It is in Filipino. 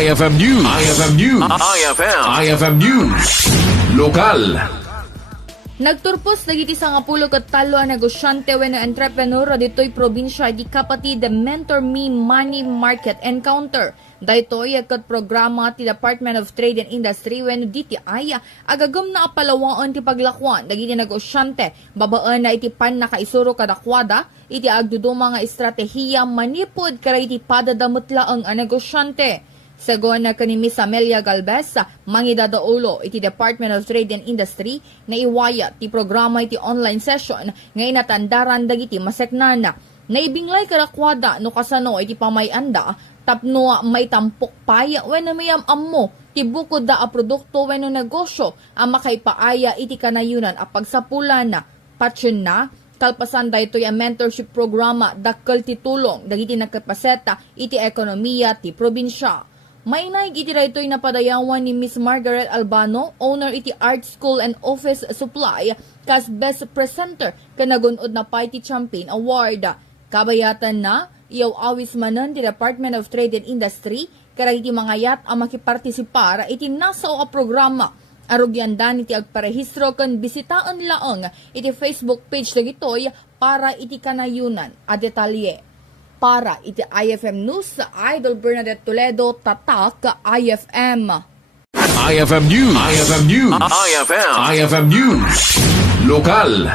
IFM News. IFM News. IFM News. Lokal. Nagturpos dagiti sa nga pulo ket talo a negosyante wenno entrepreneur ditoy probinsya di Kapatid Mentor Me Money Market Encounter. Ditoy ket programa ti Department of Trade and Industry wenno DTI agagam na apalawaon ti paglakwan dagiti negosyante babaan na iti pan nakaisuro kadakwada iti agduduma nga estratehiya manipod karay iti padadamot laeng a negosyante. Segon na kanimi sa Amelia Galvez, mangidadaulo iti Department of Trade and Industry na iwaya ti programa iti online session ngay natandaran dagiti maseknana. Naibinglay karakwada no kasano iti pamayanda tapno may tampok paya wenno mayam ammo ti bukod da a produkto wenno negosyo ang makaipaaya iti kanayunan a pagsapulana. Patyon na kalpasan daytoy a mentorship programa dakkel ti tulong dagiti nagkapaseta iti ekonomiya ti probinsya. Mainay iti daytoy napadayawan ni Miss Margaret Albano, owner iti Art School and Office Supply, kas Best Presenter kanagunod na Party Champion Award. Kabayatan na, iyaw awis manan di Department of Trade and Industry, karag iti mangayat ang makipartisipar iti nasao a programa. Arugyandan iti agparehistro kan bisitaan laeng iti Facebook page dagitoy para iti kanayunan a detalye. Para iti IFM News sa Idol Bernadette Toledo, Tatak IFM. IFM News. IFM News. IFM News. Lokal.